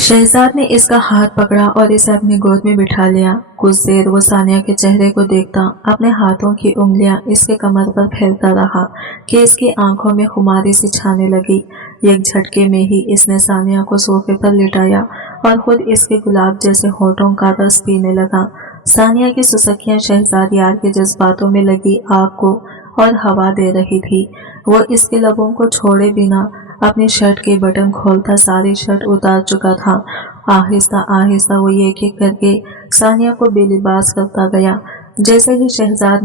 शहजाद ने इसका हाथ पकड़ा और इसे अपनी गोद में बिठा लिया। कुछ देर वो सानिया के चेहरे को देखता, अपने हाथों की उंगलियां इसके कमर पर फैलता रहा कि इसकी आंखों में खुमारी सी छाने लगी। एक झटके में ही इसने सानिया को सोफे पर लिटाया और खुद इसके गुलाब जैसे होठों का रस पीने लगा। सानिया की सुसकियां शहजाद यार के जज्बातों में लगी आग को और हवा दे रही थी। वो इसके लबों को छोड़े बिना अपनी शर्ट के बटन खोलता सारी शर्ट उतार चुका था। आहिस्ता आहिस्ता वो एक एक करके सानिया को बेलिबास करता गया। जैसे ही शहजाद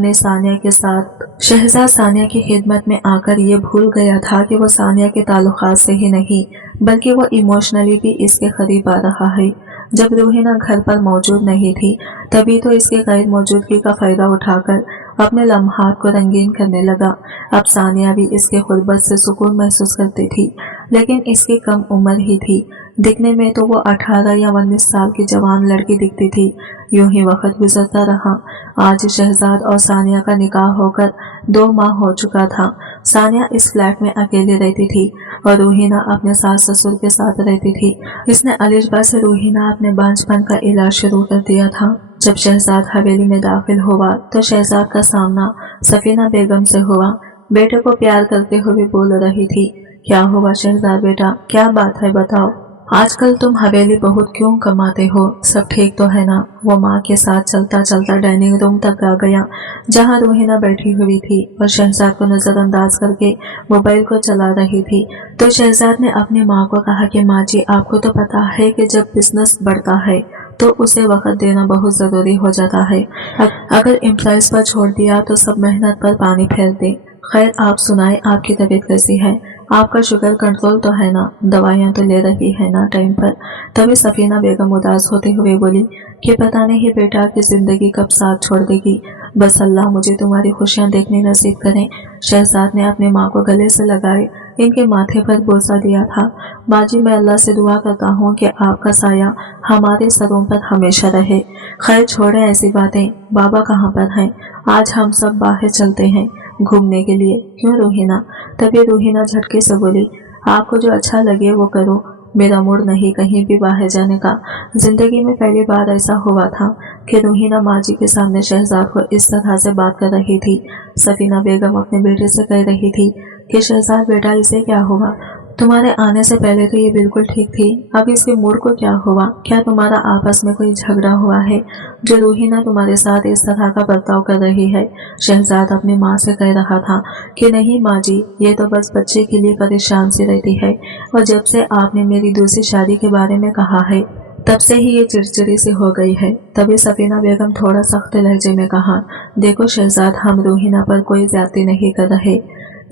सानिया की खिदमत में आकर ये भूल गया था कि वो सानिया के ताल्लुकात से ही नहीं बल्कि वो इमोशनली भी इसके करीब आ रहा है। जब रूहीना घर पर मौजूद नहीं थी तभी तो इसके गैर मौजूदगी का फायदा उठाकर अपने लम्हात को रंगीन करने लगा। अब सानिया भी इसके गुर्बत से सुकून महसूस करती थी, लेकिन इसकी कम उम्र ही थी। दिखने में तो वो 18 या 19 साल की जवान लड़की दिखती थी। यूं ही वक्त गुजरता रहा। आज शहजाद और सानिया का निकाह होकर 2 माह हो चुका था। सानिया इस फ्लैट में अकेले रहती थी और रूहीना अपने सास ससुर के साथ रहती थी। इसने अलिशबा से रूहीना अपने बांझपन का इलाज शुरू कर दिया था। जब शहजाद हवेली में दाखिल हुआ तो शहजाद का सामना सफीना बेगम से हुआ। बेटे को प्यार करते हुए बोल रही थी, क्या हुआ शहजाद बेटा, क्या बात है बताओ। आजकल तुम हवेली बहुत क्यों कमाते हो, सब ठीक तो है ना। वो माँ के साथ चलता चलता डाइनिंग रूम तक आ गया जहाँ रूहीना बैठी हुई थी और शहजाद को नजरअंदाज करके मोबाइल को चला रही थी। तो शहजाद ने अपनी माँ को कहा कि माँ जी, आपको तो पता है कि जब बिजनेस बढ़ता है तो उसे वक्त देना बहुत जरूरी हो जाता है। अगर एम्प्लॉयज पर छोड़ दिया तो सब मेहनत पर पानी फेर दे। खैर आप सुनाए, आपकी तबीयत कैसी है, आपका शुगर कंट्रोल तो है ना, दवाइयाँ तो ले रही है ना टाइम पर। तभी सफीना बेगम उदास होते हुए बोली कि पता नहीं बेटा कि जिंदगी कब साथ छोड़ देगी, बस अल्लाह मुझे तुम्हारी खुशियाँ देखने नसीब करें। शहजाद ने अपनी माँ को गले से लगाए इनके माथे पर बोसा दिया था। बाजी, मैं अल्लाह से दुआ करता हूँ कि आपका साया हमारे सरों पर हमेशा रहे। खैर छोड़े ऐसी बातें, बाबा कहाँ पर हैं, आज हम सब बाहर चलते हैं घूमने के लिए, क्यों रूहीना। तभी रूहीना झटके से बोली, आपको जो अच्छा लगे वो करो, मेरा मूड नहीं कहीं भी बाहर जाने का। जिंदगी में पहली बार ऐसा हुआ था कि रूहीना माँ जी के सामने शहजाद को इस तरह से बात कर रही थी। सफीना बेगम अपने बेटे से कह रही थी कि शहजाद बेटा, इसे क्या हुआ, तुम्हारे आने से पहले तो ये बिल्कुल ठीक थी, अब इसके मूड को क्या हुआ, क्या तुम्हारा आपस में कोई झगड़ा हुआ है जो रूहीना तुम्हारे साथ इस तरह का बर्ताव कर रही है। शहजाद अपनी माँ से कह रहा था कि नहीं माँ जी, ये तो बस बच्चे के लिए परेशान सी रहती है और जब से आपने मेरी दूसरी शादी के बारे में कहा है तब से ही ये चिड़चिड़ी सी हो गई है। तभी सफीना बेगम थोड़ा सख्त लहजे में कहा, देखो शहजाद, हम रूहीना पर कोई ज्यादती नहीं कर रहे,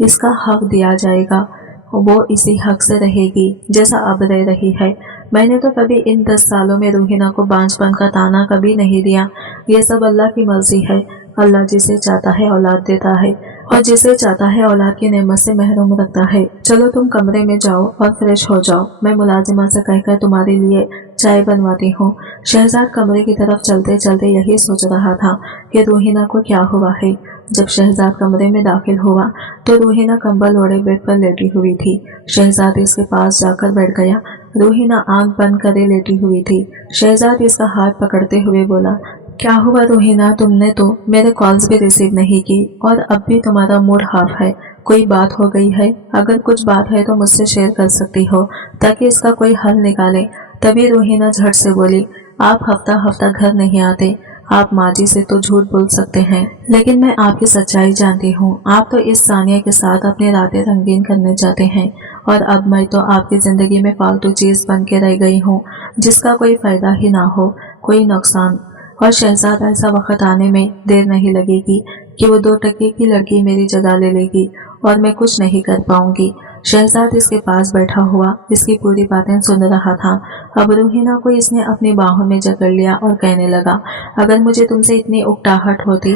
इसका हक दिया जाएगा, वो इसी हक से रहेगी जैसा अब रह रही है। मैंने तो कभी इन 10 सालों में रूहीना को बांझपन का ताना कभी नहीं दिया। ये सब अल्लाह की मर्जी है। अल्लाह जिसे चाहता है औलाद देता है और जिसे चाहता है औलाद की नेमत से महरूम रखता है। चलो तुम कमरे में जाओ और फ्रेश हो जाओ, मैं मुलाजिमा से कहकर तुम्हारे लिए चाय बनवाती हूँ। शहजाद कमरे की तरफ चलते चलते यही सोच रहा था कि रूहीना को क्या हुआ है। जब शहजाद कमरे में दाखिल हुआ तो रूहीना कंबल ओढ़े बेड पर लेटी हुई थी। शहजाद इसके पास जाकर बैठ गया। रूहीना आंख बंद करे लेटी हुई थी। शहजाद इसका हाथ पकड़ते हुए बोला, क्या हुआ रूहीना, तुमने तो मेरे कॉल्स भी रिसीव नहीं की और अब भी तुम्हारा मूड हाफ है, कोई बात हो गई है, अगर कुछ बात है तो मुझसे शेयर कर सकती हो ताकि इसका कोई हल निकाले। तभी रूहीना झट से बोली, आप हफ्ता हफ्ता घर नहीं आते, आप माँ जी से तो झूठ बोल सकते हैं लेकिन मैं आपकी सच्चाई जानती हूँ। आप तो इस सानिया के साथ अपनी रातें रंगीन करने जाते हैं और अब मैं तो आपकी जिंदगी में फालतू चीज बन के रह गई हूँ जिसका कोई फायदा ही ना हो, कोई नुकसान। और शहजाद, ऐसा वक्त आने में देर नहीं लगेगी कि वो 2 टके की लड़की मेरी जगह ले लेगी और मैं कुछ नहीं कर पाऊंगी। शहजाद इसके पास बैठा हुआ इसकी पूरी बातें सुन रहा था। अब रूहीना को इसने अपनी बाहों में जकड़ लिया और कहने लगा, अगर मुझे तुमसे इतनी उकटाहट होती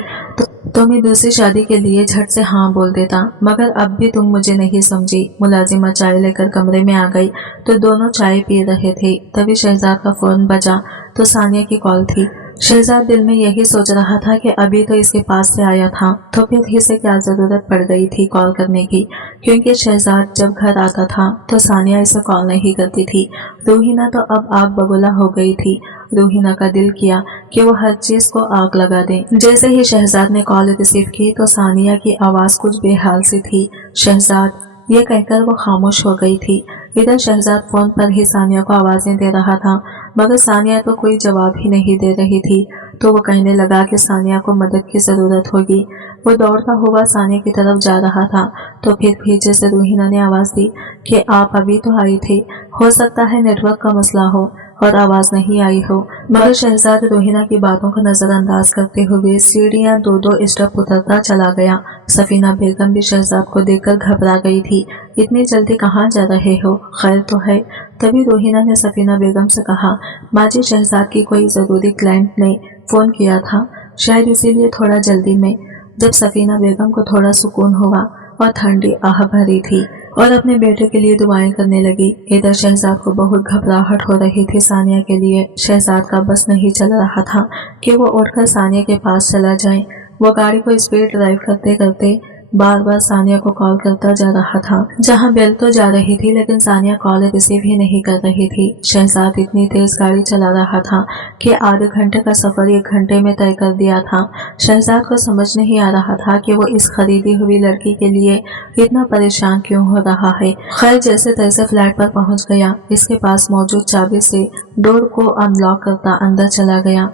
तो मैं दूसरी शादी के लिए झट से हाँ बोल देता, मगर अब भी तुम मुझे नहीं समझी। मुलाजिमा चाय लेकर कमरे में आ गई तो दोनों चाय पी रहे थे। तभी शहजाद का फोन बजा तो सानिया की कॉल थी। शहजाद दिल में यही सोच रहा था कि अभी तो इसके पास से आया था तो फिर इसे क्या जरूरत पड़ गई थी कॉल करने की, क्योंकि शहजाद जब घर आता था तो सानिया इसे कॉल नहीं करती थी। रूहीना तो अब आग बबूला हो गई थी। रूहीना का दिल किया कि वो हर चीज को आग लगा दे। जैसे ही शहजाद ने कॉल रिसीव की तो सानिया की आवाज कुछ बेहाल सी थी। शहजाद, ये कहकर वो खामोश हो गई थी। इधर शहजाद फोन पर ही सानिया को आवाजें दे रहा था, मगर सानिया तो कोई जवाब ही नहीं दे रही थी। तो वो कहने लगा कि सानिया को मदद की जरूरत होगी। वो दौड़ता हुआ सानिया की तरफ जा रहा था तो फिर पीछे से रूहीना ने आवाज दी कि आप अभी तो आई थी, हो सकता है नेटवर्क का मसला हो और आवाज नहीं आई हो। मगर शहजाद रूहीना की बातों को नजरअंदाज करते हुए सीढ़ियां दो दो स्टेप उतरता चला गया। सफीना बेगम भी शहजाद को देखकर घबरा गई थी। इतनी जल्दी कहाँ जा रहे हो, खैर तो है? तभी रूहीना ने सफीना बेगम से कहा, माँ जी, शहजाद की कोई जरूरी क्लाइंट ने फोन किया था, शायद इसीलिए थोड़ा जल्दी में। जब सफीना बेगम को थोड़ा सुकून हुआ और ठंडी आह भरी थी और अपने बेटे के लिए दुआएं करने लगी। इधर शहजाद को बहुत घबराहट हो रही थी सानिया के लिए। शहजाद का बस नहीं चल रहा था कि वो उठकर सानिया के पास चला जाए। वो गाड़ी को स्पीड ड्राइव करते करते बार बार सानिया को कॉल करता जा रहा था। जहां बेल तो जा रही थी लेकिन सानिया कॉल रिसीव ही नहीं कर रही थी। शहजाद इतनी तेज गाड़ी चला रहा था कि आधे घंटे का सफर 1 घंटे में तय कर दिया था। शहजाद को समझ नहीं आ रहा था कि वो इस खरीदी हुई लड़की के लिए इतना परेशान क्यों हो रहा है। खैर जैसे तैसे फ्लैट पर पहुंच गया। इसके पास मौजूद चाबी से डोर को अनलॉक करता अंदर चला गया।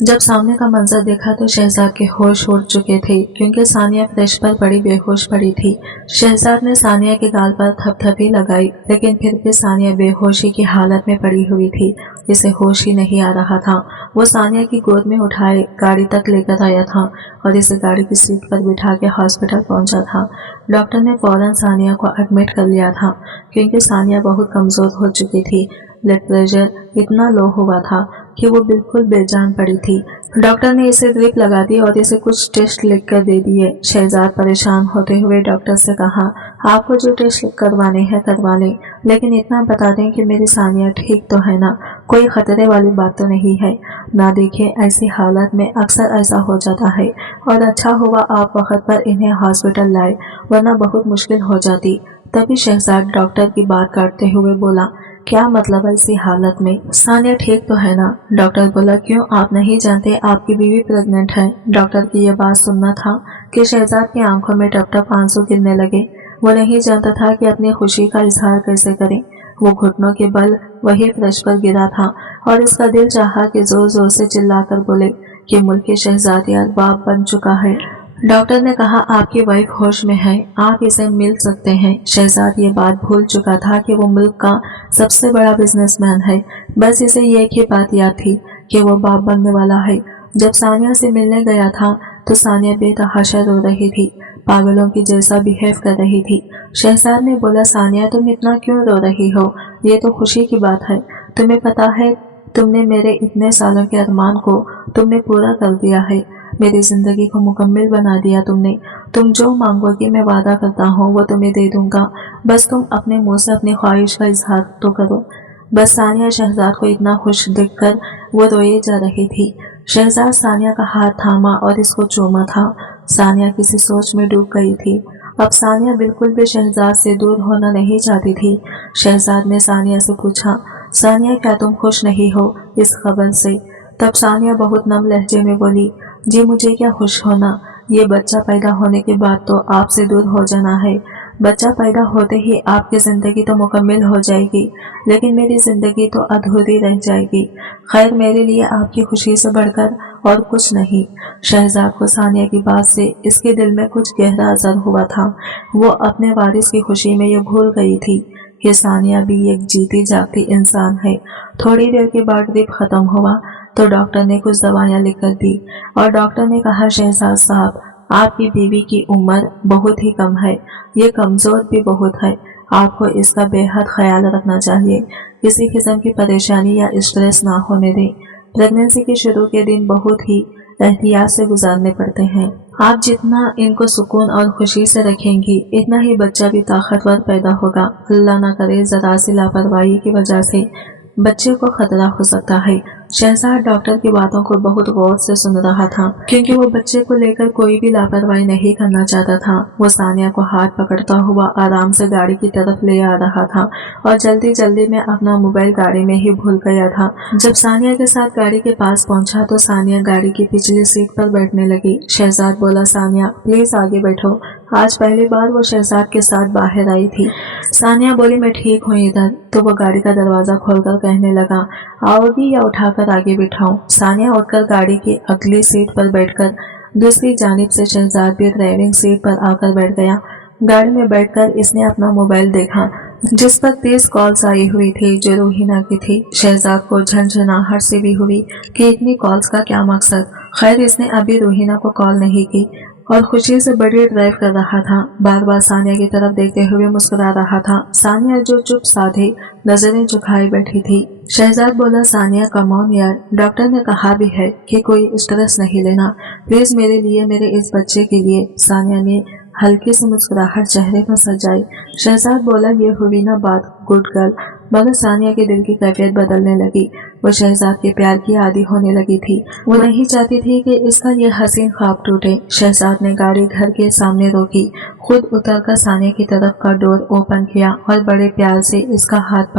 जब सामने का मंजर देखा तो शहजाद के होश उड़ चुके थे, क्योंकि सानिया फ्रेश पर बड़ी बेहोश पड़ी थी। शहजाद ने सानिया के गाल पर थपथपी लगाई, लेकिन फिर भी सानिया बेहोशी की हालत में पड़ी हुई थी। इसे होश ही नहीं आ रहा था। वो सानिया की गोद में उठाए गाड़ी तक लेकर आया था और इसे गाड़ी की सीट पर बिठा के हॉस्पिटल पहुंचा था। डॉक्टर ने फौरन सानिया को एडमिट कर लिया था, क्योंकि सानिया बहुत कमजोर हो चुकी थी। ब्लड प्रेशर इतना लो हुआ था कि वो बिल्कुल बेजान पड़ी थी। डॉक्टर ने इसे ड्रिप लगा दी और इसे कुछ टेस्ट लिख कर दे दिए। शहजाद परेशान होते हुए डॉक्टर से कहा, आपको जो टेस्ट करवाने हैं करवा लें, लेकिन इतना बता दें कि मेरी सानिया ठीक तो है ना, कोई खतरे वाली बात तो नहीं है ना। देखिए, ऐसी हालत में अक्सर ऐसा हो जाता है और अच्छा हुआ आप वक्त पर इन्हें हॉस्पिटल लाए, वरना बहुत मुश्किल हो जाती। तभी शहजाद डॉक्टर की बात काटते हुए बोला, क्या मतलब है ऐसी हालत में? सानिया ठीक तो है ना? डॉक्टर बोला, क्यों, आप नहीं जानते आपकी बीवी प्रेग्नेंट है? डॉक्टर की यह बात सुनना था कि शहजाद की आंखों में टप टप आंसू गिरने लगे। वो नहीं जानता था कि अपनी खुशी का इजहार कैसे करे। वो घुटनों के बल वही फर्श पर गिरा था और इसका दिल चाहा कि जोर जोर से चिल्लाकर बोले कि मुल्क की शहजादी आज बाप बन चुका है। डॉक्टर ने कहा, आपकी वाइफ होश में है, आप इसे मिल सकते हैं। शहजाद ये बात भूल चुका था कि वो मुल्क का सबसे बड़ा बिजनेसमैन है। बस इसे एक ही बात याद थी कि वो बाप बनने वाला है। जब सानिया से मिलने गया था तो सानिया बेतहाशा रो रही थी, पागलों की जैसा बिहेव कर रही थी। शहजाद ने बोला, सानिया, तुम इतना क्यों रो रही हो? ये तो खुशी की बात है। तुम्हें पता है, तुमने मेरे इतने सालों के अरमान को तुमने पूरा कर दिया है। मेरी जिंदगी को मुकम्मल बना दिया तुमने। तुम जो मांगोगी मैं वादा करता हूँ वो तुम्हें दे दूंगा। बस तुम अपने मुंह से अपनी ख्वाहिश का इजहार तो करो। बस सानिया शहजाद को इतना खुश देखकर वो रोए जा रही थी। शहजाद सानिया का हाथ थामा और इसको चूमा था। सानिया किसी सोच में डूब गई थी। अब सानिया बिल्कुल भी शहजाद से दूर होना नहीं चाहती थी। शहजाद ने सानिया से पूछा, सानिया, क्या तुम खुश नहीं हो इस खबर से? तब सानिया बहुत नम लहजे में बोली, जी मुझे क्या खुश होना, ये बच्चा पैदा होने के बाद तो आपसे दूर हो जाना है। बच्चा पैदा होते ही आपकी जिंदगी तो मुकम्मल हो जाएगी, लेकिन मेरी जिंदगी तो अधूरी रह जाएगी। खैर, मेरे लिए आपकी खुशी से बढ़कर और कुछ नहीं। शहजाद को सानिया की बात से इसके दिल में कुछ गहरा असर हुआ था। वो अपने वारिस की खुशी में ये भूल गई थी कि सानिया भी एक जीती जागती इंसान है। थोड़ी देर के बाद ड्रिप खत्म हुआ तो डॉक्टर ने कुछ दवाइयां लिख कर दी और डॉक्टर ने कहा, शहजाद साहब, आपकी बीवी की उम्र बहुत ही कम है, ये कमजोर भी बहुत है, आपको इसका बेहद ख्याल रखना चाहिए। किसी किस्म की परेशानी या स्ट्रेस ना होने दें। प्रेगनेंसी के शुरू के दिन बहुत ही एहतियात से गुजारने पड़ते हैं। आप जितना इनको सुकून और खुशी से रखेंगी, इतना ही बच्चा भी ताकतवर पैदा होगा। अल्लाह ना करे जरा सी लापरवाही की वजह से बच्चे को खतरा हो सकता है। शहजाद डॉक्टर की बातों को बहुत गौर से सुन रहा था, क्योंकि वो बच्चे को लेकर कोई भी लापरवाही नहीं करना चाहता था। वो सानिया को हाथ पकड़ता हुआ आराम से गाड़ी की तरफ ले आ रहा था और जल्दी जल्दी में अपना मोबाइल गाड़ी में ही भूल गया था। जब सानिया के साथ गाड़ी के पास पहुंचा तो सानिया गाड़ी की पिछली सीट पर बैठने लगी। शहजाद बोला, सानिया प्लीज आगे बैठो। आज पहली बार वो शहजाद के साथ बाहर आई थी। सानिया बोली, मैं ठीक हूँ इधर। तो वो गाड़ी का दरवाजा खोलकर कहने लगा, आओगी या उठाकर आगे बिठाऊं? सानिया उठकर गाड़ी की अगली सीट पर बैठकर दूसरी जानिब से शहजाद भी ड्राइविंग सीट पर आकर बैठ गया। गाड़ी में बैठकर इसने अपना मोबाइल देखा, जिस पर 30 कॉल्स आई हुई थी जो रूहीना की थी। शहजाद को झंझनाहट से भी हुई कि इतनी कॉल्स का क्या मकसद। खैर, इसने अभी रूहीना को कॉल नहीं की और खुशी से बड़ी ड्राइव कर रहा था। बार बार सानिया की तरफ देखते हुए मुस्कुरा रहा था। सानिया जो चुप साधे नजरें झुकाए बैठी थी। शहजाद बोला, सानिया कम ऑन यार, डॉक्टर ने कहा भी है कि कोई स्ट्रेस नहीं लेना, प्लीज मेरे लिए, मेरे इस बच्चे के लिए। सानिया ने हल्की सी मुस्कुराहट चेहरे पर सजाई। शहजाद बोला, ये हुई ना बात, गुड गर्ल। मगर सानिया के दिल की कैफियत बदलने लगी। वो शहजाद के प्यार की आदी होने लगी थी। वो नहीं चाहती थी कि इसका ये हसीन ख्वाब टूटे। शहजाद ने गाड़ी घर के सामने रोकी, खुद उतरकर सानिया की तरफ का डोर ओपन किया और बड़े प्यार से इसका हाथ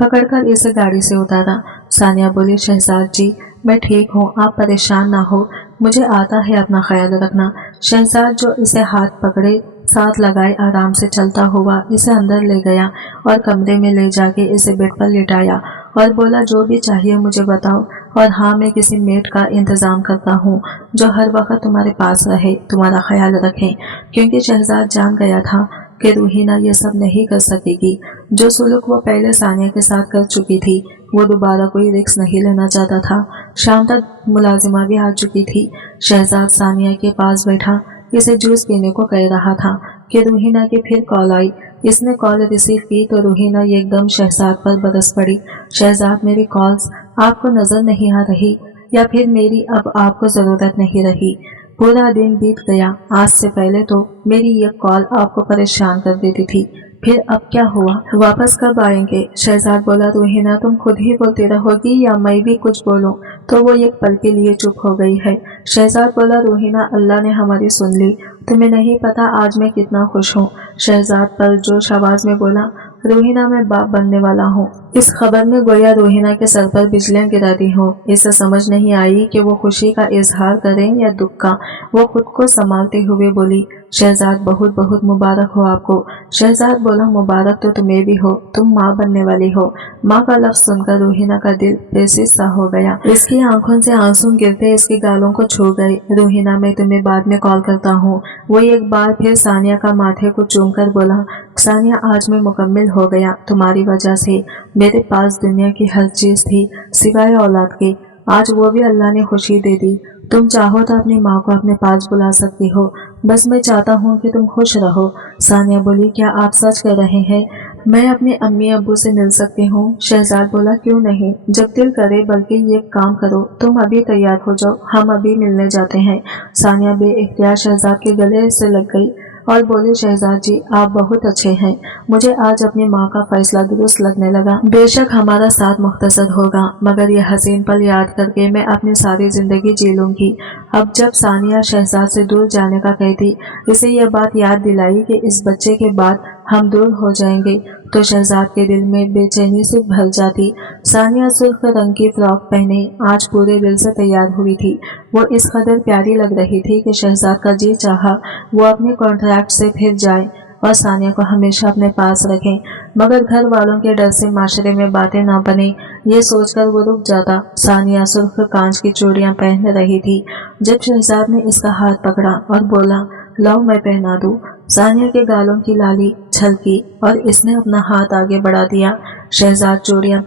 पकड़कर इसे गाड़ी से उतारा। सानिया बोली, शहजाद जी मैं ठीक हूँ, आप परेशान ना हो, मुझे आता है अपना ख्याल रखना। शहजाद जो इसे हाथ पकड़े साथ लगाए आराम से चलता हुआ इसे अंदर ले गया और कमरे में ले जाके इसे बेड पर लिटाया और बोला, जो भी चाहिए मुझे बताओ, और हाँ, मैं किसी मेट का इंतजाम करता हूँ जो हर वक्त तुम्हारे पास रहे, तुम्हारा ख्याल रखे। क्योंकि शहजाद जान गया था कि रूहीना ये सब नहीं कर सकेगी। जो सुलूक वो पहले सानिया के साथ कर चुकी थी, वो दोबारा कोई रिस्क नहीं लेना चाहता था। शाम तक मुलाजिमा भी आ चुकी थी। शहजाद सानिया के पास बैठा इसे जूस पीने को कह रहा था कि रूहीना की फिर कॉल आई। इसने कॉल रिसीव की तो रूहीना एकदम शहजाद पर बरस पड़ी। शहजाद, मेरी कॉल्स आपको नजर नहीं आ रही या फिर मेरी अब आपको जरूरत नहीं रही? पूरा दिन बीत गया, आज से पहले तो मेरी ये कॉल आपको परेशान कर देती थी, फिर अब क्या हुआ? वापस कब आएंगे? शहजाद बोला, रूहीना तुम खुद ही बोलती रहोगी या मैं भी कुछ बोलूं? तो वो एक पल के लिए चुप हो गई है। शहजाद बोला, रूहीना अल्लाह ने हमारी सुन ली, तुम्हें नहीं पता आज मैं कितना खुश हूँ। शहजाद पर जोश आवाज में बोला, रूहीना मैं बाप बनने वाला हूँ। इस खबर में गोया रूहीना के सर पर बिजलियां गिरा दी हो। इसे समझ नहीं आई कि वो खुशी का इजहार करें या दुख का। वो खुद को संभालते हुए बोली, शहजाद बहुत बहुत मुबारक हो आपको। शहजाद बोला, मुबारक तो तुम्हें भी हो, तुम माँ बनने वाली हो। माँ का लफ्ज सुनकर रूहीना का दिल बेसिस सा हो गया। इसकी आंखों से आंसू गिरते इसकी गालों को छू गए। रूहीना मैं तुम्हें बाद में कॉल करता हूँ। वो एक बार फिर सानिया का माथे को चूम कर बोला, सानिया आज मैं मुकम्मिल हो गया, तुम्हारी वजह से मेरे पास दुनिया की हर चीज थी सिवाय औलाद के, आज वो भी अल्लाह ने खुशी दे दी। तुम चाहो तो अपनी माँ को अपने पास बुला सकती हो, बस मैं चाहता हूँ कि तुम खुश रहो। सानिया बोली, क्या आप सच कह रहे हैं? मैं अपने अम्मी अब्बू से मिल सकती हूँ? शहजाद बोला, क्यों नहीं, जब दिल करे। बल्कि ये काम करो, तुम अभी तैयार हो जाओ, हम अभी मिलने जाते हैं। सानिया बेइख्तियार शहजाद के गले से लग गई और बोले, शहजाद जी आप बहुत अच्छे हैं, मुझे आज अपनी माँ का फैसला दुरुस्त लगने लगा। बेशक हमारा साथ मुख्तसर होगा, मगर ये हसीन पल याद करके मैं अपनी सारी जिंदगी जी लूंगी। अब जब सानिया शहजाद से दूर जाने का कहती, इसे यह बात याद दिलाई कि इस बच्चे के बाद हम दूर हो जाएंगे, तो शहजाद के दिल में बेचैनी से भर जाती। सानिया सुर्ख रंग की फ्रॉक पहने आज पूरे दिल से तैयार हुई थी। वो इस कदर प्यारी लग रही थी कि शहजाद का जी चाहा वो अपने कॉन्ट्रैक्ट से फिर जाए और सानिया को हमेशा अपने पास रखें, मगर घर वालों के डर से माशरे में बातें ना बने, ये सोचकर वो रुक जाता। सानिया सुर्ख कांच की चूड़ियां पहन रही थी जब शहजाद ने इसका हाथ पकड़ा और बोला, लाओ मैं पहना दूं। सानिया के गालों की लाली छलकी और इसने अपना हाथ आगे बढ़ा दिया। शहजाद चूड़ियां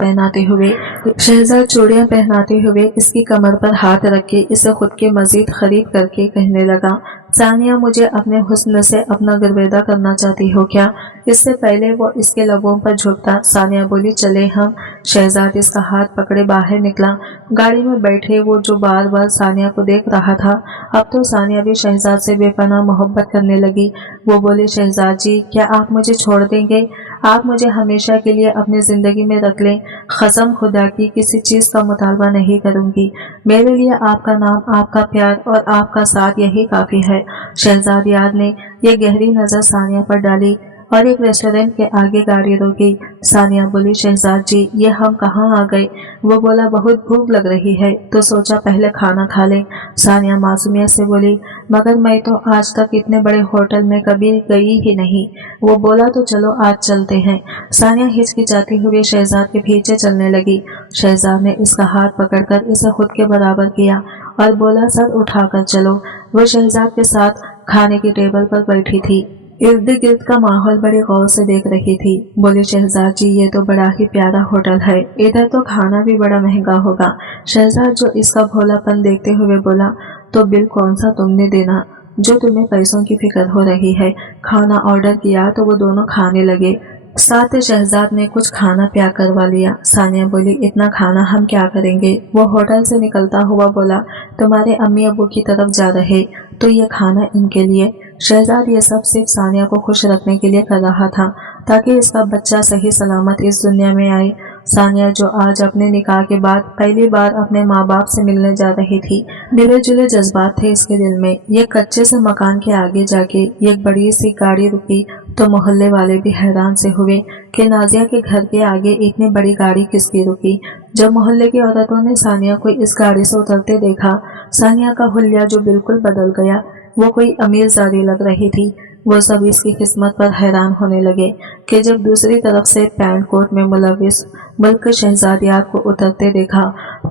पहनाते हुए इसकी कमर पर हाथ रख के इसे खुद के मजीद करीब करके कहने लगा, सानिया मुझे अपने हुस्न से अपना गर्वेदा करना चाहती हो क्या? इससे पहले वो इसके लबों पर झुकता, सानिया बोली, चले हम। शहजाद इसका हाथ पकड़े बाहर निकला। गाड़ी में बैठे वो जो बार बार सानिया को देख रहा था, अब तो सानिया भी शहजाद से बेपनाह मोहब्बत करने लगी। वो बोली, शहजाद जी क्या आप मुझे छोड़ देंगे? आप मुझे हमेशा के लिए अपनी जिंदगी में रख लें, कसम खुदा की किसी चीज का मुतालबा नहीं करूंगी। मेरे लिए आपका नाम, आपका प्यार और आपका साथ यही काफी है। शहजादियार ने ये गहरी नजर सानिया पर डाली और एक रेस्टोरेंट के आगे गाड़ी रोकी। सानिया बोली, शहजाद जी ये हम कहाँ आ गए? वो बोला, बहुत भूख लग रही है तो सोचा पहले खाना खा लें। सानिया मासूमियत से बोली, मगर मैं तो आज तक इतने बड़े होटल में कभी गई ही नहीं। वो बोला, तो चलो आज चलते हैं। सानिया हिचकिचाती हुई शहजाद के पीछे चलने लगी। शहजाद ने इसका हाथ पकड़कर इसे खुद के बराबर किया और बोला, सर उठाकर चलो। वो शहजाद के साथ खाने की टेबल पर बैठी थी, इर्द गिर्द का माहौल बड़े गौर से देख रही थी। बोली, शहजाद जी ये तो बड़ा ही प्यारा होटल है, इधर तो खाना भी बड़ा महंगा होगा। शहजाद जो इसका भोलापन देखते हुए बोला, तो बिल कौन सा तुमने देना जो तुम्हें पैसों की फिक्र हो रही है? खाना ऑर्डर किया तो वो दोनों खाने लगे। साथ ही शहजाद ने कुछ खाना पैक करवा लिया। सानिया बोली, इतना खाना हम क्या करेंगे? वो होटल से निकलता हुआ बोला, तुम्हारे अम्मी अबू की तरफ जा रहे तो ये खाना इनके लिए। शहजाद ये सब सिर्फ सानिया को खुश रखने के लिए कर रहा था ताकि इसका बच्चा सही सलामत इस दुनिया में आए। सानिया जो आज अपने निकाह के बाद पहली बार अपने माँ बाप से मिलने जा रही थी, मिले जुले जज्बात थे इसके दिल में। ये कच्चे से मकान के आगे जाके एक बड़ी सी गाड़ी रुकी तो मोहल्ले वाले भी हैरान से हुए कि नाजिया के घर के आगे इतनी बड़ी गाड़ी किसकी रुकी। जब मोहल्ले की औरतों ने सानिया को इस गाड़ी से उतरते देखा, सानिया का हुलिया जो बिल्कुल बदल गया। वो कोई अमीरजादी लग रही थी। वो सब इसकी किस्मत पर हैरान होने लगे कि जब दूसरी तरफ से पैंट कोट में मुलविस मुल्क शहजादियात को उतरते देखा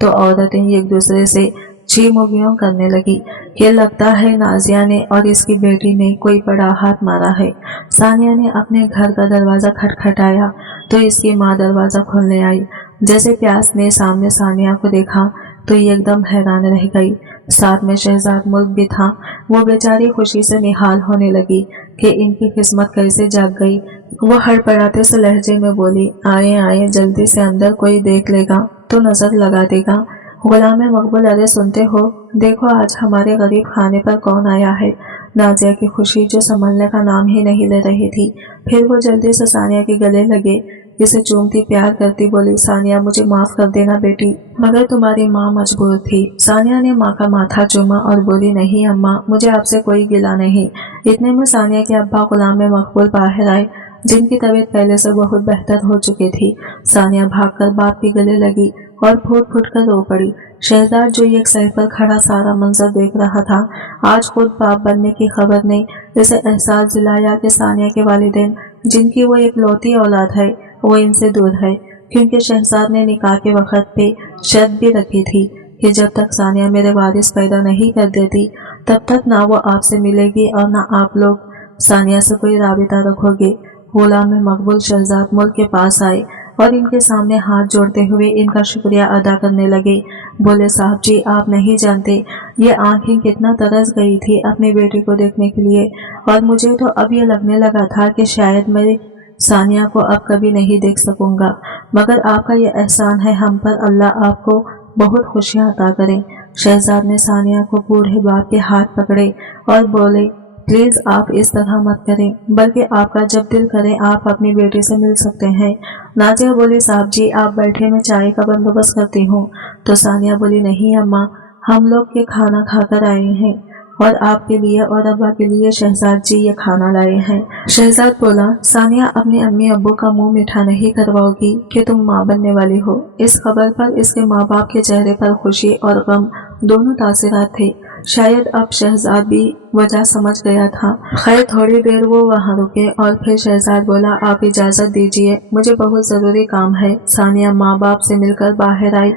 तो औरतें एक दूसरे से छी मुगियों करने लगी कि लगता है नाजिया ने और इसकी बेटी ने कोई बड़ा हाथ मारा है। सानिया ने अपने घर का दरवाजा खटखटाया तो इसकी माँ दरवाजा खोलने आई। जैसे प्यास ने सामने सानिया को देखा तो ये एकदम हैरान रह गई। साथ में शहजाद मुल्क भी था। वो बेचारी खुशी से निहाल होने लगी कि इनकी किस्मत कैसे जाग गई। वो हड़बड़ाते से लहजे में बोली, आए आए जल्दी से अंदर, कोई देख लेगा तो नजर लगा देगा। गुलाम मकबूल, अरे सुनते हो, देखो आज हमारे गरीब खाने पर कौन आया है। नाजिया की खुशी जो संभलने का नाम ही नहीं ले रही थी। फिर वो जल्दी से सानिया के गले लगे, इसे चूमती प्यार करती बोली, सानिया मुझे माफ कर देना बेटी, मगर तुम्हारी माँ मजबूर थी। सानिया ने माँ का माथा चूमा और बोली, नहीं अम्मा, मुझे आपसे कोई गिला नहीं। इतने में सानिया के अब्बा गुलाम मकबूल बाहर आए, जिनकी तबीयत पहले से बहुत बेहतर हो चुकी थी। सानिया भागकर बाप के गले लगी और फूट फूट कर रो पड़ी। शहजाद जो एक सर पर खड़ा सारा मंजर देख रहा था, आज खुद बाप बनने की खबर ने इसे एहसास दिलाया कि सानिया के वालिदैन, जिनकी वो एक लौती औलाद है, वो इनसे दूर है। क्योंकि शहजाद ने निकाह के वक्त पे शर्त भी रखी थी कि जब तक सानिया मेरे वारिस पैदा नहीं कर देती तब तक ना वो आपसे मिलेगी और ना आप लोग सानिया से कोई राबिता रखोगे। गुलाम मकबूल शहजाद मुल्क के पास आए और इनके सामने हाथ जोड़ते हुए इनका शुक्रिया अदा करने लगे। बोले, साहब जी आप नहीं जानते ये आंखें कितना तरस गई थी अपनी बेटी को देखने के लिए, और मुझे तो अब ये लगने लगा था कि शायद मैं सानिया को अब कभी नहीं देख सकूंगा, मगर आपका ये एहसान है हम पर, अल्लाह आपको बहुत खुशियां अता करे। शहजाद ने सानिया को बूढ़े बाप के हाथ पकड़े और बोले, प्लीज आप इस तरह मत करें, बल्कि आपका जब दिल करे आप अपनी बेटी से मिल सकते हैं। नाजिया बोली, साहब जी आप बैठे, मैं चाय का बंदोबस्त करती हूँ। तो सानिया बोली, नहीं अम्मा, हम लोग के खाना खाकर आए हैं और आपके लिए और अब्बा के लिए शहजाद जी ये खाना लाए हैं। शहजाद बोला, सानिया अपने अम्मी अब्बू का मुंह मीठा नहीं करवाओगी कि तुम माँ बनने वाली हो। इस खबर पर इसके माँ बाप के चेहरे पर खुशी और गम दोनों तासीरात थे। शायद अब शहजाद भी वजह समझ गया था। खैर थोड़ी देर वो वहाँ रुके और फिर शहजाद बोला, आप इजाजत दीजिए, मुझे बहुत जरूरी काम है। सानिया माँ बाप से मिलकर बाहर आई।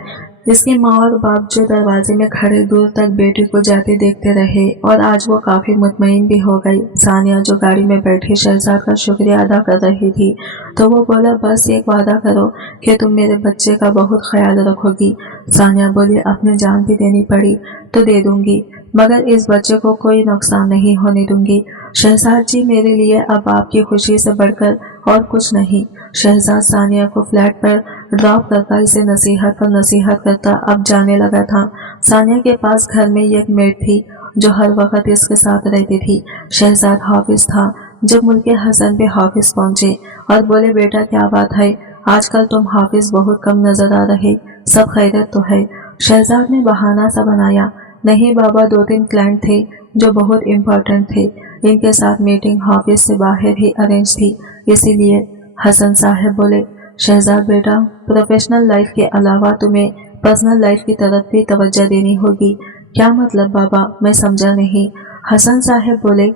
इसकी माँ और बाप जो दरवाजे में खड़े दूर तक बेटी को जाते देखते रहे और आज वो काफी मुतमईन भी हो गई। सानिया जो गाड़ी में बैठी शहजाद का शुक्रिया अदा कर रही थी तो वो बोला, बस एक वादा करो कि तुम मेरे बच्चे का बहुत ख्याल रखोगी। सानिया बोली, अपनी जान भी देनी पड़ी तो दे दूंगी, मगर इस बच्चे को कोई नुकसान नहीं होने दूंगी। शहजाद जी मेरे लिए अब आपकी खुशी से बढ़कर और कुछ नहीं। शहजाद सानिया को फ्लैट पर ड्रॉप करता इसे नसीहत पर नसीहत करता अब जाने लगा था। सानिया के पास घर में एक मेड थी जो हर वक्त इसके साथ रहती थी। शहजाद हाफिज था, जब मुल्क हसन पे हाफिज पहुंचे और बोले, बेटा क्या बात है, आजकल तुम हाफिज बहुत कम नजर आ रहे, सब खैरियत तो है। शहजाद ने बहाना सा बनाया, नहीं बाबा, 2-3 क्लाइंट थे जो बहुत इम्पोर्टेंट थे, इनके साथ मीटिंग हाफिज से बाहर ही अरेंज थी, इसीलिए। हसन साहब बोले, शहजाद बेटा, प्रोफेशनल लाइफ के अलावा तुम्हें पर्सनल लाइफ की तरफ भी तवज्जो देनी होगी। क्या मतलब बाबा, मैं समझा नहीं। हसन साहब बोले,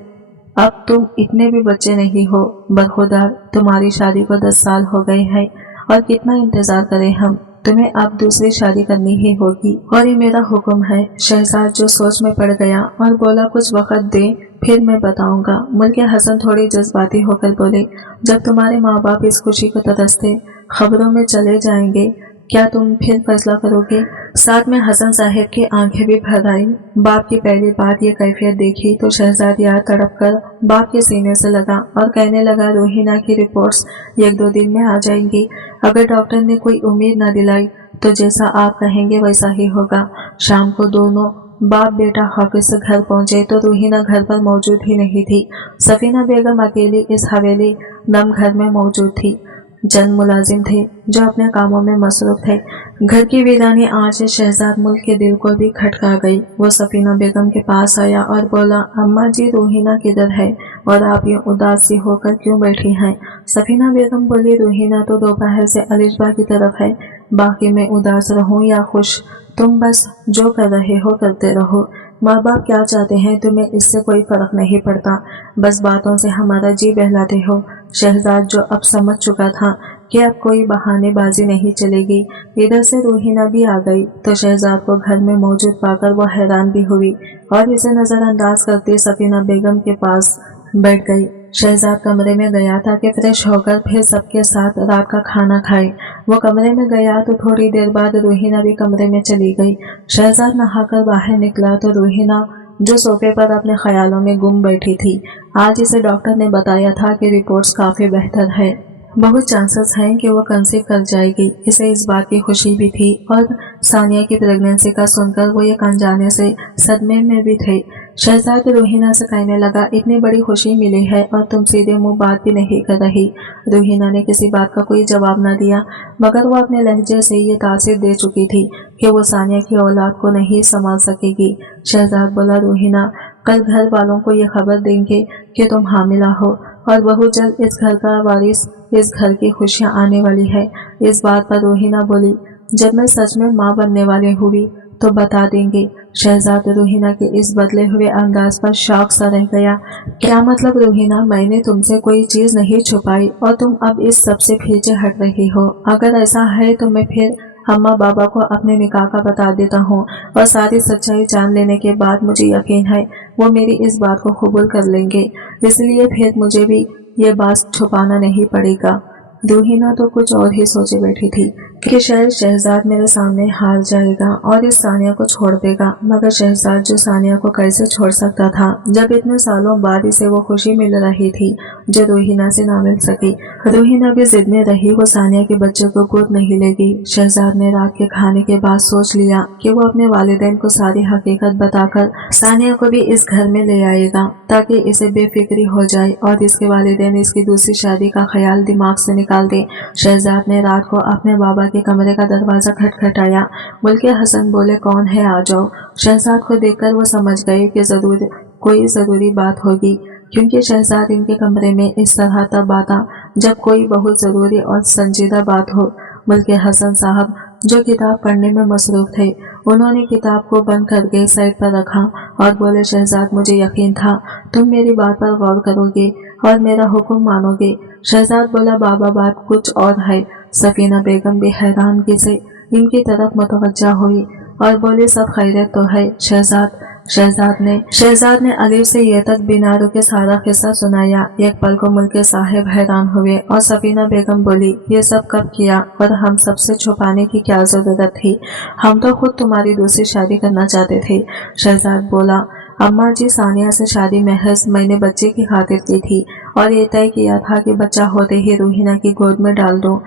अब तुम इतने भी बच्चे नहीं हो, बरखुदार तुम्हारी शादी को 10 साल हो गए हैं और कितना इंतजार करें हम, तुम्हें अब दूसरी शादी करनी ही होगी और ये मेरा हुक्म है। शहजाद जो सोच में पड़ गया और बोला, कुछ वक्त दे फिर मैं बताऊंगा। मुल्क हसन थोड़ी जज्बाती होकर बोले, जब तुम्हारे माँ बाप इस खुशी को तरसते खबरों में चले जाएंगे, क्या तुम फिर फैसला करोगे? साथ में हसन साहब की आंखें भी भर आई। बाप की पहली बात ये कैफियत देखी तो शहजाद यार तड़प कर बाप के सीने से लगा और कहने लगा, रोहिना की रिपोर्ट्स 1-2 दिन में आ जाएंगी। अगर डॉक्टर ने कोई उम्मीद न दिलाई तो जैसा आप कहेंगे वैसा ही होगा। शाम को दोनों बाप बेटा हाफिज से घर पहुंचे तो रूहीना घर पर मौजूद ही नहीं थी। सफीना बेगम अकेली इस हवेली नम घर में मौजूद थी। चंद मुलाजिम थे जो अपने कामों में मसरूफ थे। घर की वीरानी आज शहजाद मुल्क के दिल को भी खटका गई। वो सफीना बेगम के पास आया और बोला, अम्मा जी, रूहीना किधर है और आप यूं उदास सी होकर क्यों बैठी हैं? सफीना बेगम बोली, रूहीना तो दोपहर से अलिशबा की तरफ है, बाकी मैं उदास रहूं या खुश, तुम बस जो कर रहे हो करते रहो। माँ बाप क्या चाहते हैं तुम्हें इससे कोई फर्क नहीं पड़ता, बस बातों से हमारा जी बहलाते हो। शहजाद जो अब समझ चुका था कि अब कोई बहानेबाजी नहीं चलेगी। इधर से रूहीना भी आ गई तो शहजाद को घर में मौजूद पाकर वो हैरान भी हुई और इसे नजरअंदाज करती सफीना बेगम के पास बैठ गई। शहजाद कमरे में गया ताकि फ्रेश होकर फिर सबके साथ रात का खाना खाए। वो कमरे में गया तो थोड़ी देर बाद रूहीना भी कमरे में चली गई। शहजाद नहाकर बाहर निकला तो रूहीना जो सोफे पर अपने ख्यालों में गुम बैठी थी। आज इसे डॉक्टर ने बताया था कि रिपोर्ट्स काफी बेहतर है, बहुत चांसेस हैं कि वो कंसीव कर जाएगी। इसे इस बात की खुशी भी थी और सानिया की प्रेगनेंसी का सुनकर वो ये अनजाने से सदमे में भी थे। शहजाद रूहीना से कहने लगा, इतनी बड़ी खुशी मिली है और तुम सीधे मुंह बात भी नहीं कर रही। रूहीना ने किसी बात का कोई जवाब न दिया, मगर वो अपने लहजे से ये तासीर दे चुकी थी कि वो सानिया की औलाद को नहीं संभाल सकेगी। शहजाद बोला, रूहीना, कल घर वालों को ये खबर देंगे कि तुम हामिला हो और बहुत जल्द इस घर का वारिस, इस घर की खुशियां आने वाली है। इस बात पर रूहीना बोली, जब मैं सच में माँ बनने वाली हुई तो बता देंगे। शहजाद रूहीना के इस बदले हुए अंदाज पर शौक सा रह गया। क्या मतलब रूहीना, मैंने तुमसे कोई चीज नहीं छुपाई और तुम अब इस सब से पीछे हट रही हो? अगर ऐसा है तो मैं फिर अम्मा बाबा को अपने निकाह का बता देता हूँ और सारी सच्चाई जान लेने के बाद मुझे यकीन है वो मेरी इस बात को कबूल कर लेंगे, इसलिए फिर मुझे भी ये बात छुपाना नहीं पड़ेगा। रूहीना तो कुछ और ही सोचे बैठी थी कि शायद शहजाद मेरे सामने हार जाएगा और इस सानिया को छोड़ देगा, मगर शहजाद जो सानिया को कैसे छोड़ सकता था जब इतने सालों बाद इसे वो खुशी मिल रही थी जो रूहीना से ना मिल सकी। रूहीना भी जिद में रही, वो सानिया के बच्चे को गोद नहीं लेगी। शहजाद ने रात के खाने के बाद सोच लिया कि वो अपने वालिदैन को सारी हकीकत बताकर सानिया को भी इस घर में ले आएगा ताकि इसे बेफिक्री हो जाए और इसके वालिदैन इसकी दूसरी शादी का ख्याल दिमाग से निकाल दे। शहजाद ने रात को अपने बाबा के कमरे का दरवाजा खटखटाया। मुल्के हसन बोले, कौन है, आ जाओ। शहजाद को देखकर वो समझ गए कि जरूर कोई जरूरी बात होगी, क्योंकि शहजाद इनके कमरे में इस तरह तब आता जब कोई बहुत जरूरी और संजीदा बात हो। मुल्के हसन साहब जो किताब पढ़ने में मसरूफ थे, उन्होंने किताब को बंद करके साइड पर रखा और बोले, शहजाद, मुझे यकीन था तुम मेरी बात पर गौर करोगे और मेरा हुक्म मानोगे। शहजाद बोला, बाबा, बात कुछ और है। सफीना बेगम भी हैरानगी से इनकी तरफ मुतवज्जा हुई और बोली, सब खैरियत तो है शहजाद। शहजाद ने अलीफ से ये तक बिना रुके सारा किस्सा सुनाया। एक पल को मुल्के साहिब हैरान हुए और सफीना बेगम बोली, ये सब कब किया और हम सबसे छुपाने की क्या जरूरत थी? हम तो खुद तुम्हारी दूसरी शादी करना चाहते थे। शहजाद बोला, अम्मा जी, सानिया से शादी महज मैंने बच्चे की खातिर की थी और ये तय किया था कि बच्चा होते ही रूहीना की गोद में डाल दूं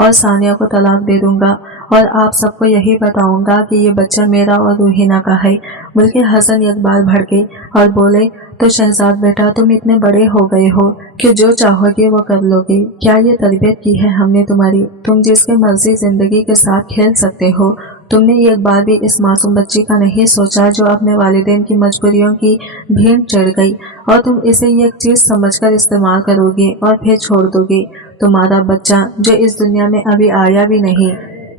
और सानिया को तलाक दे दूंगा और आप सबको यही बताऊंगा कि ये बच्चा मेरा और रूहीना का है। बल्कि हसन एक बार भड़के और बोले, तो शहजाद बेटा, तुम इतने बड़े हो गए हो कि जो चाहोगे वो कर लोगे। क्या ये तरबियत की है हमने तुम्हारी? तुम जिसके मर्जी जिंदगी के साथ खेल सकते हो। तुमने एक बार भी इस मासूम बच्ची का नहीं सोचा जो अपने वालिदैन की मजबूरियों की भीड़ चढ़ गई, और तुम इसे एक चीज समझकर इस्तेमाल करोगे और फिर छोड़ दोगे। तुम्हारा बच्चा जो इस दुनिया में अभी आया भी नहीं,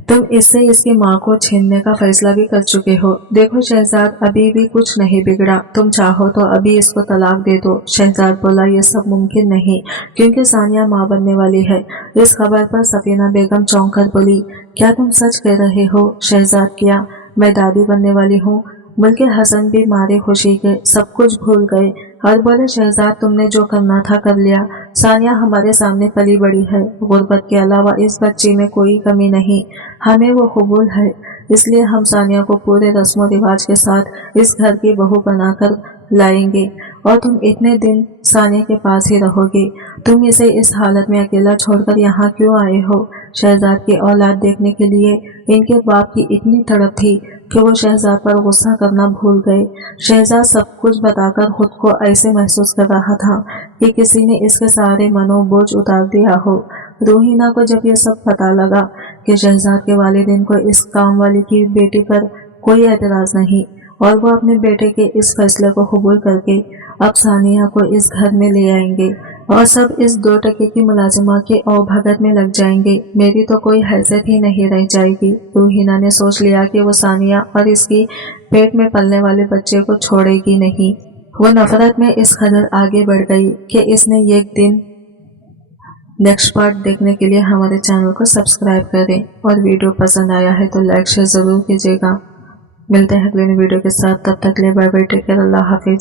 तुम इससे इसकी माँ को छीनने का फैसला भी कर चुके हो। देखो शहजाद, अभी भी कुछ नहीं बिगड़ा। तुम चाहो तो अभी इसको तलाक दे दो। शहजाद बोला, ये सब मुमकिन नहीं, क्योंकि सानिया माँ बनने वाली है। इस खबर पर सफीना बेगम चौंक कर बोली, क्या तुम सच कह रहे हो शहजाद? क्या मैं दादी बनने वाली हूँ? बल्कि हसन भी मारे खुशी के सब कुछ भूल गए और बोले, शहजाद, तुमने जो करना था कर लिया। सानिया हमारे सामने पली बड़ी है। गुर्बत के अलावा इस बच्ची में कोई कमी नहीं। हमें वो कबूल है, इसलिए हम सानिया को पूरे रस्मों रिवाज के साथ इस घर की बहू बनाकर लाएंगे, और तुम इतने दिन सानिया के पास ही रहोगे। तुम इसे इस हालत में अकेला छोड़कर यहाँ क्यों आए हो? शहजाद की औलाद देखने के लिए इनके बाप की इतनी तड़प थी कि वो शहजाद पर गुस्सा करना भूल गए। शहजाद सब कुछ बताकर खुद को ऐसे महसूस कर रहा था कि किसी ने इसके सारे मनोबोझ उतार दिया हो। रूहीना को जब ये सब पता लगा कि शहजाद के वालिदैन को इस काम वाली की बेटी पर कोई एतराज नहीं, और वो अपने बेटे के इस फैसले को कबूल करके अब सानिया को इस घर में ले आएंगे और सब इस 2 टके की मुलाजिमा के भगत में लग जाएंगे, मेरी तो कोई हैसियत ही नहीं रह जाएगी। रूहीना ने सोच लिया कि वो सानिया और इसकी पेट में पलने वाले बच्चे को छोड़ेगी नहीं। वो नफरत में इस कदर आगे बढ़ गई कि इसने एक दिन नेक्स्ट पार्ट देखने के लिए हमारे चैनल को सब्सक्राइब करें, और वीडियो पसंद आया है तो लाइक शेयर जरूर कीजिएगा। मिलते हैं अगले वीडियो के साथ, तब तक के लिए बाय बाय, टेक केयर, अल्लाह हाफिज।